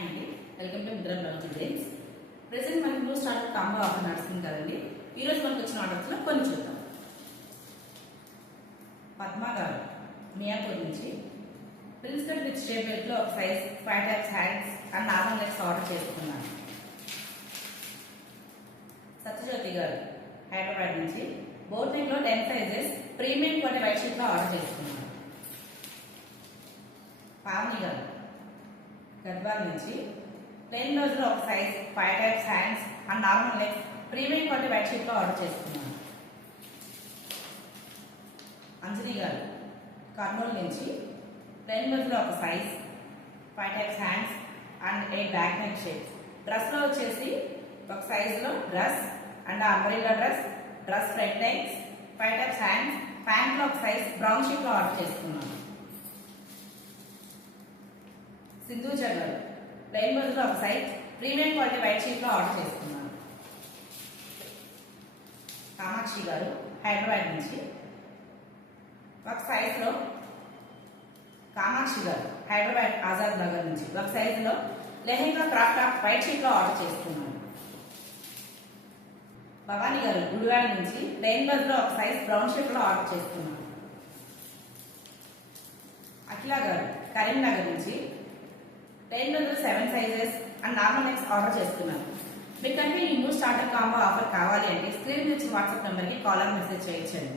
అండి. Welcome to Mudra blouse designs present మనకి ఇప్పుడు స్టార్ట్ కాంబో ఆఫర్ నడుస్తుంది కదండి. ఈరోజు మనకు వచ్చిన ఆర్డర్స్లో కొన్ని చూద్దాం. పద్మ గారు మియాపూర్ నుంచి ప్రిన్స్ కట్ విత్ స్టేప్ బెల్ట్లో ఒక size five types hands and normal legs order చేసుకున్నాను సత్యజ్యోతి గారు హైదరాబాద్ నుంచి బోట్ నెక్లో టెన్ సైజెస్ ప్రీమియం కొన్ని వైట్ షీట్లో ఆర్డర్ చేసుకున్నాను పావని గారు గద్వాల్ నుంచి. ప్లెయిన్ బ్లౌజ్లో ఒక size five types hands and normal legs premium quality white షీట్లో ఆర్డర్ చేసుకున్నాను అంజలి గారు కర్నూలు నుంచి. ప్లెయిన్ బ్లౌజ్లో ఒక size five types hands and eight back neck shapes డ్రెస్లో వచ్చేసి ఒక సైజులో dress and umbrella dress dress front lines five types hands ప్యాంట్లో ఒక సైజ్ బ్రౌన్ షీట్లో ఆర్డర్ చేసుకున్నాను సింధు జగల్ ప్లెయిన్ బదులు ఒక సైజ్ ప్రీమియం క్వాలిటీ వైట్ షీట్లో ఆర్డర్ చేసుకున్నాను కామాక్షి గారు హైదరాబాద్ నుంచి. ఒక సైజులో కామాక్షి గారు హైదరాబాద్ ఆజాద్ నగర్ నుంచి. ఒక సైజులో లెహెంగా క్రాప్ టాప్ వైట్ షీట్లో ఆర్డర్ చేసుకున్నాను భవానీ గారు గుడివాడ నుంచి ప్లెయిన్ బదులు ఒక సైజ్ బ్రౌన్ షీట్లో ఆర్డర్ చేసుకున్నాను అఖిల గారు కరీంనగర్ నుంచి. టెన్ బదులు seven sizes and normal necks order చేస్తున్నాను. కంటే ఈ న్యూ స్టార్టప్ కాంబో ఆఫర్ కావాలి అంటే స్క్రీన్ నుంచి వాట్సాప్ నెంబర్కి కాలర్ మెసేజ్ చేయొచ్చండి.